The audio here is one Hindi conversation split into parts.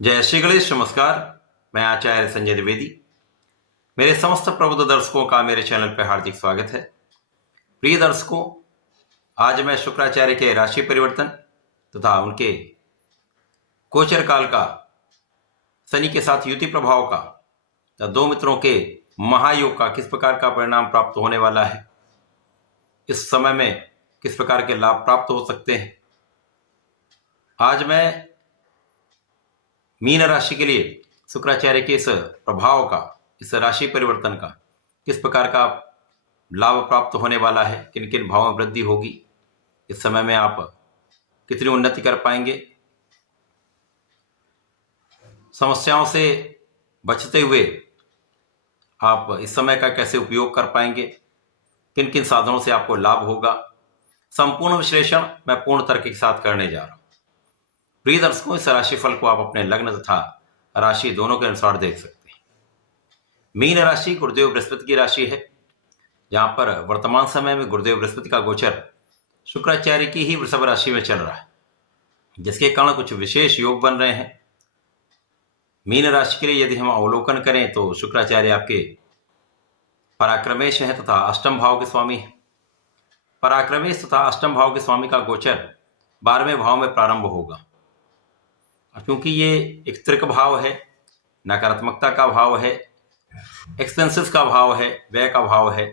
जय श्री गणेश। नमस्कार। मैं आचार्य संजय द्विवेदी। मेरे समस्त प्रबुद्ध दर्शकों का मेरे चैनल पर हार्दिक स्वागत है। प्रिय दर्शकों, आज मैं शुक्राचार्य के राशि परिवर्तन तथा उनके गोचर काल का, शनि के साथ युति प्रभाव का, दो मित्रों के महायोग का किस प्रकार का परिणाम प्राप्त होने वाला है, इस समय में किस प्रकार के लाभ प्राप्त हो सकते हैं, आज मैं मीन राशि के लिए शुक्राचार्य के इस प्रभाव का, इस राशि परिवर्तन का किस प्रकार का लाभ प्राप्त होने वाला है, किन किन भावों में वृद्धि होगी, इस समय में आप कितनी उन्नति कर पाएंगे, समस्याओं से बचते हुए आप इस समय का कैसे उपयोग कर पाएंगे, किन किन साधनों से आपको लाभ होगा, संपूर्ण विश्लेषण मैं पूर्ण तर्क के साथ करने जा रहा हूं। प्रिय दर्शकों, इस राशिफल को आप अपने लग्न तथा राशि दोनों के अनुसार देख सकते हैं। मीन राशि गुरुदेव बृहस्पति की राशि है, जहां पर वर्तमान समय में गुरुदेव बृहस्पति का गोचर शुक्राचार्य की ही वृषभ राशि में चल रहा है, जिसके कारण कुछ विशेष योग बन रहे हैं। मीन राशि के लिए यदि हम अवलोकन करें तो शुक्राचार्य आपके पराक्रमेश है तथा अष्टम भाव के स्वामी है। पराक्रमेश तथा अष्टम भाव के स्वामी का गोचर 12वें भाव में प्रारंभ होगा। क्योंकि ये एक त्रिक भाव है, नकारात्मकता का भाव है, एक्सपेंसेस का भाव है, व्यय का भाव है।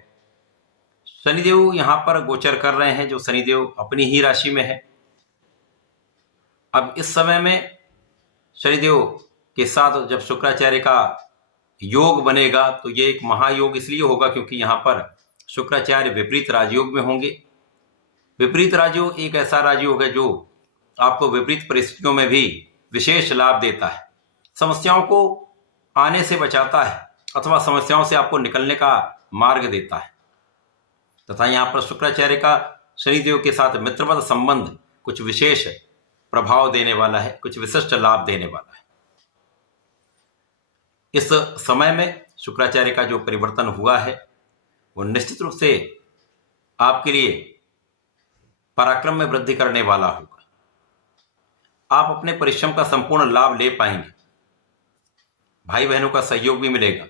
शनिदेव यहां पर गोचर कर रहे हैं, जो शनिदेव अपनी ही राशि में है। अब इस समय में शनिदेव के साथ जब शुक्राचार्य का योग बनेगा तो ये एक महायोग इसलिए होगा क्योंकि यहां पर शुक्राचार्य विपरीत राजयोग में होंगे। विपरीत राजयोग एक ऐसा राजयोग है जो आपको विपरीत परिस्थितियों में भी विशेष लाभ देता है, समस्याओं को आने से बचाता है अथवा समस्याओं से आपको निकलने का मार्ग देता है। तथा यहां पर शुक्राचार्य का शनिदेव के साथ मित्रवत संबंध कुछ विशेष प्रभाव देने वाला है, कुछ विशिष्ट लाभ देने वाला है। इस समय में शुक्राचार्य का जो परिवर्तन हुआ है वो निश्चित रूप से आपके लिए पराक्रम में वृद्धि करने वाला होगा। आप अपने परिश्रम का संपूर्ण लाभ ले पाएंगे, भाई बहनों का सहयोग भी मिलेगा।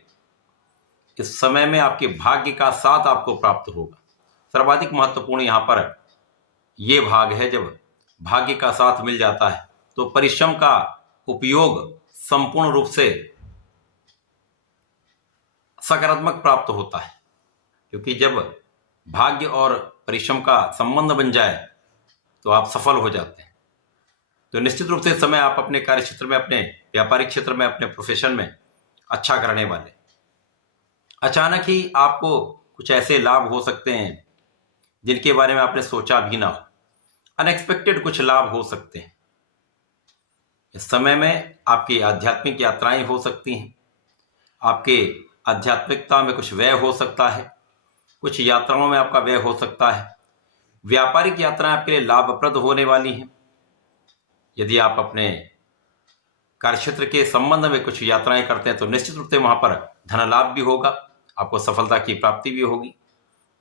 इस समय में आपके भाग्य का साथ आपको प्राप्त होगा। सर्वाधिक महत्वपूर्ण यहां पर यह भाग है, जब भाग्य का साथ मिल जाता है तो परिश्रम का उपयोग संपूर्ण रूप से सकारात्मक प्राप्त होता है। क्योंकि जब भाग्य और परिश्रम का संबंध बन जाए तो आप सफल हो जाते हैं। तो निश्चित रूप से इस समय आप अपने कार्य क्षेत्र में, अपने व्यापारिक क्षेत्र में, अपने प्रोफेशन में अच्छा करने वाले। अचानक ही आपको कुछ ऐसे लाभ हो सकते हैं जिनके बारे में आपने सोचा भी ना हो। अनएक्सपेक्टेड कुछ लाभ हो सकते हैं। इस समय में आपकी आध्यात्मिक यात्राएं हो सकती हैं, आपके आध्यात्मिकता में कुछ व्यय हो सकता है, कुछ यात्राओं में आपका व्यय हो सकता है। व्यापारिक यात्राएं आपके लिए लाभप्रद होने वाली हैं। यदि आप अपने कार्यक्षेत्र के संबंध में कुछ यात्राएं करते हैं तो निश्चित रूप से वहां पर धन लाभ भी होगा, आपको सफलता की प्राप्ति भी होगी।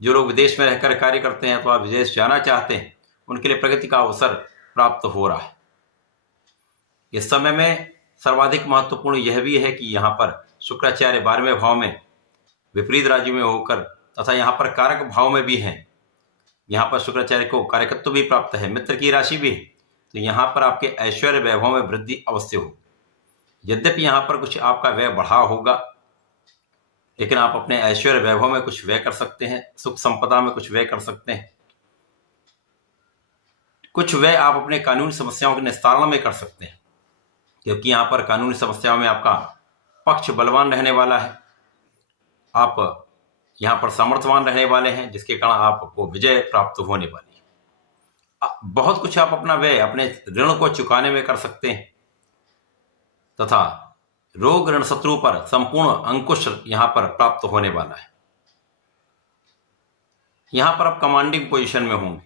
जो लोग विदेश में रहकर कार्य करते हैं तो आप विदेश जाना चाहते हैं, उनके लिए प्रगति का अवसर प्राप्त हो रहा है। इस समय में सर्वाधिक महत्वपूर्ण यह भी है कि यहाँ पर शुक्राचार्य 12वें भाव में विपरीत राज्य में होकर तथा यहाँ पर कारक भाव में भी हैं। यहाँ पर शुक्राचार्य को कारकत्व भी प्राप्त है, मित्र की राशि भी है, तो यहाँ पर आपके ऐश्वर्य वैभव में वृद्धि अवश्य हो। यद्यपि यहाँ पर कुछ आपका व्यय बढ़ा होगा, लेकिन आप अपने ऐश्वर्य वैभव में कुछ व्यय कर सकते हैं, सुख संपदा में कुछ व्यय कर सकते हैं, कुछ व्यय आप अपने कानूनी समस्याओं के निस्तारण में कर सकते हैं। क्योंकि यहाँ पर कानूनी समस्याओं में आपका पक्ष बलवान रहने वाला है, आप यहाँ पर सामर्थ्यवान रहने वाले हैं, जिसके कारण आपको विजय प्राप्त होने वाली है। बहुत कुछ आप अपना व्यय अपने ऋण को चुकाने में कर सकते हैं तथा रोग ऋण शत्रु पर संपूर्ण अंकुश यहां पर प्राप्त होने वाला है। यहां पर आप कमांडिंग पोजीशन में होंगे।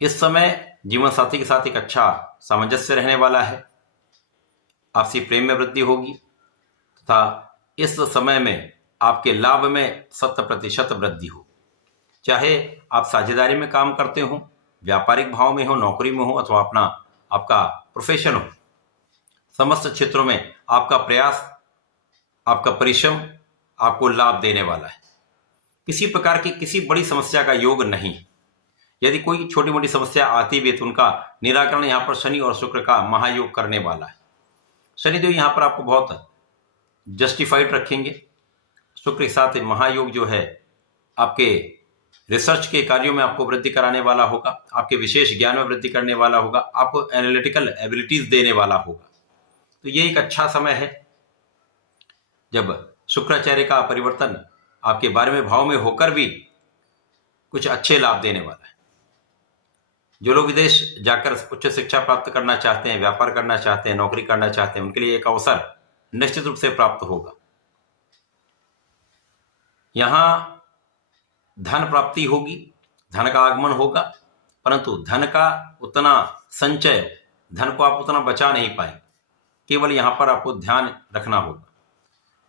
इस समय जीवन साथी के साथ एक अच्छा सामंजस्य रहने वाला है, आपसी प्रेम में वृद्धि होगी तथा इस समय में आपके लाभ में 100% वृद्धि हो। चाहे आप साझेदारी में काम करते हो, व्यापारिक भाव में हो, नौकरी में हो अथवा अपना आपका प्रोफेशन हो, समस्त क्षेत्रों में आपका प्रयास, आपका परिश्रम आपको लाभ देने वाला है। किसी प्रकार की किसी बड़ी समस्या का योग नहीं। यदि कोई छोटी मोटी समस्या आती भी है तो उनका निराकरण यहाँ पर शनि और शुक्र का महायोग करने वाला है। शनिदेव यहाँ पर आपको बहुत जस्टिफाइड रखेंगे। शुक्र के साथ महायोग जो है आपके रिसर्च के कार्यों में आपको वृद्धि कराने वाला होगा, आपके विशेष ज्ञान में वृद्धि करने वाला होगा, आपको एनालिटिकल एबिलिटीज देने वाला होगा। तो ये एक अच्छा समय है जब शुक्राचार्य का परिवर्तन आपके 12वें भाव में होकर भी कुछ अच्छे लाभ देने वाला है। जो लोग विदेश जाकर उच्च शिक्षा प्राप्त करना चाहते हैं, व्यापार करना चाहते हैं, नौकरी करना चाहते हैं, उनके लिए एक अवसर निश्चित रूप से प्राप्त होगा। यहां धन प्राप्ति होगी, धन का आगमन होगा, परंतु धन का उतना संचय, धन को आप उतना बचा नहीं पाएंगे। केवल यहां पर आपको ध्यान रखना होगा।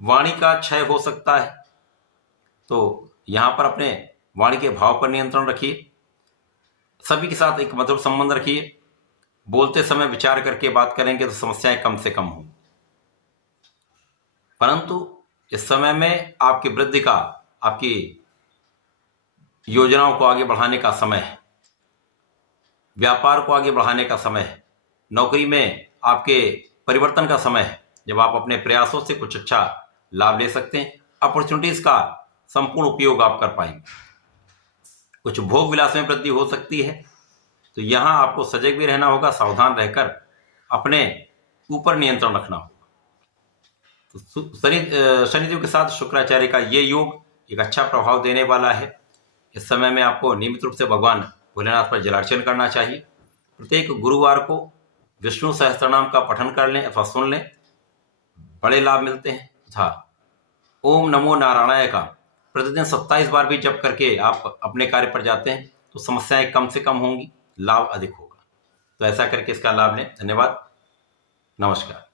वाणी का क्षय हो सकता है, तो यहां पर अपने वाणी के भाव पर नियंत्रण रखिए। सभी के साथ एक मधुर संबंध रखिए। बोलते समय विचार करके बात करेंगे तो समस्याएं कम से कम होंगी। परंतु इस समय में आपकी वृद्धि का, आपकी योजनाओं को आगे बढ़ाने का समय है, व्यापार को आगे बढ़ाने का समय है, नौकरी में आपके परिवर्तन का समय है, जब आप अपने प्रयासों से कुछ अच्छा लाभ ले सकते हैं। अपॉर्चुनिटीज का संपूर्ण उपयोग आप कर पाएंगे। कुछ भोग विलास में वृद्धि हो सकती है, तो यहां आपको सजग भी रहना होगा, सावधान रहकर अपने ऊपर नियंत्रण रखना होगा। तो शनिदेव के साथ शुक्राचार्य का ये योग एक अच्छा प्रभाव देने वाला है। इस समय में आपको नियमित रूप से भगवान भोलेनाथ पर जलार्चन करना चाहिए। प्रत्येक गुरुवार को विष्णु सहस्त्रनाम का पठन कर लें अथवा सुन लें, बड़े लाभ मिलते हैं। तथा ओम नमो नारायणाय का प्रतिदिन 27 बार भी जप करके आप अपने कार्य पर जाते हैं तो समस्याएं कम से कम होंगी, लाभ अधिक होगा। तो ऐसा करके इसका लाभ लें। धन्यवाद, नमस्कार।